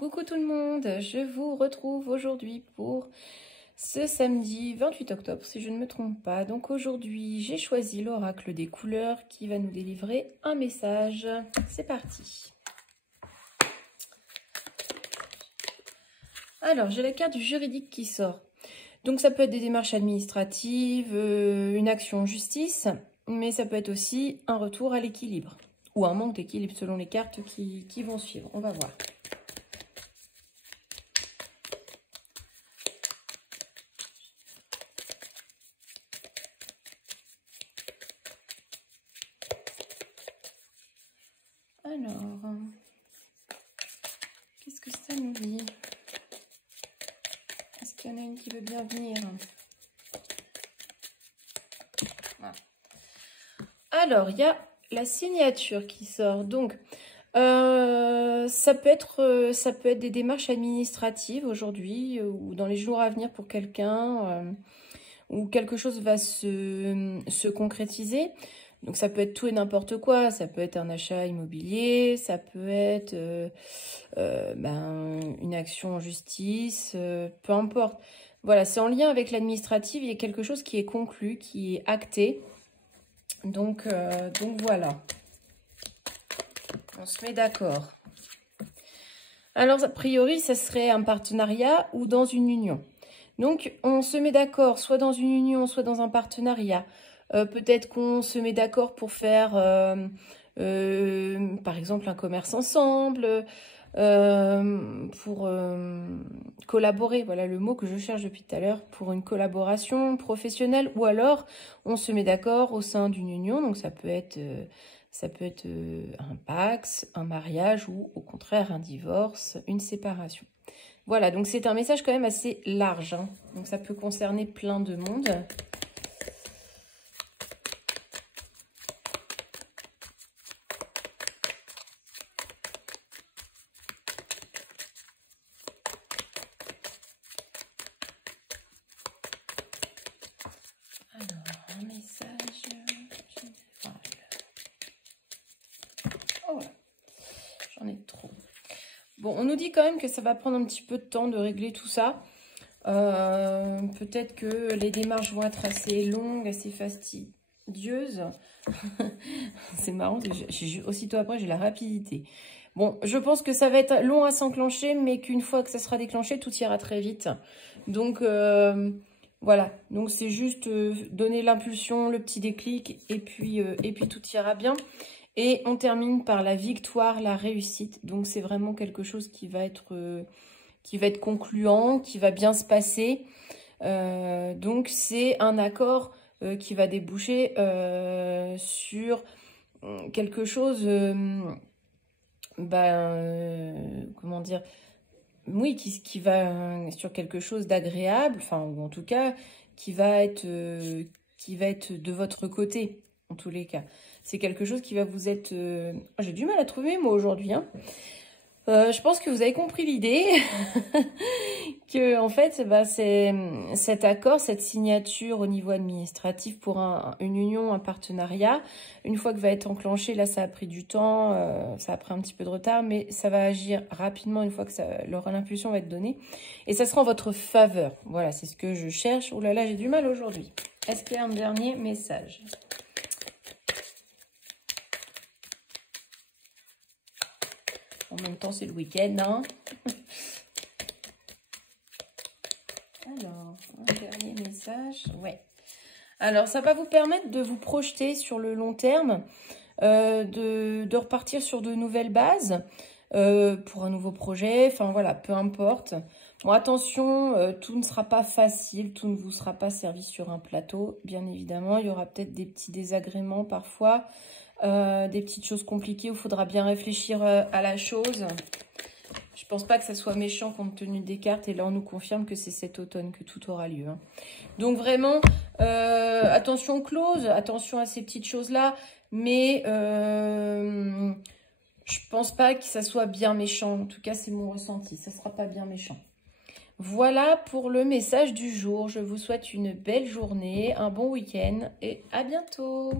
Coucou tout le monde, je vous retrouve aujourd'hui pour ce samedi 28 octobre si je ne me trompe pas. Donc aujourd'hui j'ai choisi l'oracle des couleurs qui va nous délivrer un message. C'est parti. Alors j'ai la carte du juridique qui sort. Donc ça peut être des démarches administratives, une action en justice, mais ça peut être aussi un retour à l'équilibre ou un manque d'équilibre selon les cartes qui vont suivre. On va voir. Alors, qu'est-ce que ça nous dit? Est-ce qu'il y en a une qui veut bien venir? Voilà. Alors, il y a la signature qui sort. Donc, ça peut être des démarches administratives aujourd'hui ou dans les jours à venir pour quelqu'un où quelque chose va se concrétiser. Donc ça peut être tout et n'importe quoi, ça peut être un achat immobilier, ça peut être une action en justice, peu importe. Voilà, c'est en lien avec l'administratif, il y a quelque chose qui est conclu, qui est acté. Donc voilà, on se met d'accord. Alors a priori, ça serait un partenariat ou dans une union. Donc on se met d'accord soit dans une union, soit dans un partenariat. Peut-être qu'on se met d'accord pour faire, par exemple, un commerce ensemble, pour collaborer. Voilà le mot que je cherche depuis tout à l'heure, pour une collaboration professionnelle. Ou alors, on se met d'accord au sein d'une union. Donc, ça peut être un pax, un mariage ou au contraire un divorce, une séparation. Voilà, donc c'est un message quand même assez large, hein. Donc, ça peut concerner plein de monde. J'en ai trop. Bon, on nous dit quand même que ça va prendre un petit peu de temps de régler tout ça. Peut-être que les démarches vont être assez longues, assez fastidieuses. C'est marrant, aussitôt après, j'ai la rapidité. Bon, je pense que ça va être long à s'enclencher, mais qu'une fois que ça sera déclenché, tout ira très vite. Donc, voilà. Donc, c'est juste donner l'impulsion, le petit déclic, et puis tout ira bien. Et on termine par la victoire, la réussite. Donc, c'est vraiment quelque chose qui va être concluant, qui va bien se passer. Donc, c'est un accord qui va déboucher sur quelque chose, comment dire, oui, qui va sur quelque chose d'agréable, enfin, ou en tout cas, qui va être de votre côté, en tous les cas. C'est quelque chose qui va vous être... J'ai du mal à trouver, moi, aujourd'hui, hein. Je pense que vous avez compris l'idée, que en fait, c'est cet accord, cette signature au niveau administratif pour une union, un partenariat. Une fois que va être enclenché, là, ça a pris du temps, ça a pris un petit peu de retard, mais ça va agir rapidement une fois que l'impulsion va être donnée. Et ça sera en votre faveur. Voilà, c'est ce que je cherche. Oh là là, j'ai du mal aujourd'hui. Est-ce qu'il y a un dernier message ? En même temps, c'est le week-end, hein. Alors, un dernier message. Ouais. Alors, ça va vous permettre de vous projeter sur le long terme, de repartir sur de nouvelles bases pour un nouveau projet. Enfin, voilà, peu importe. Bon, attention, tout ne sera pas facile, tout ne vous sera pas servi sur un plateau. Bien évidemment, il y aura peut-être des petits désagréments parfois. Des petites choses compliquées où il faudra bien réfléchir à la chose. Je pense pas que ça soit méchant compte tenu des cartes. Et là, on nous confirme que c'est cet automne que tout aura lieu, hein. Donc vraiment, attention close, attention à ces petites choses-là. Mais je pense pas que ça soit bien méchant. En tout cas, c'est mon ressenti. Ça sera pas bien méchant. Voilà pour le message du jour. Je vous souhaite une belle journée, un bon week-end et à bientôt.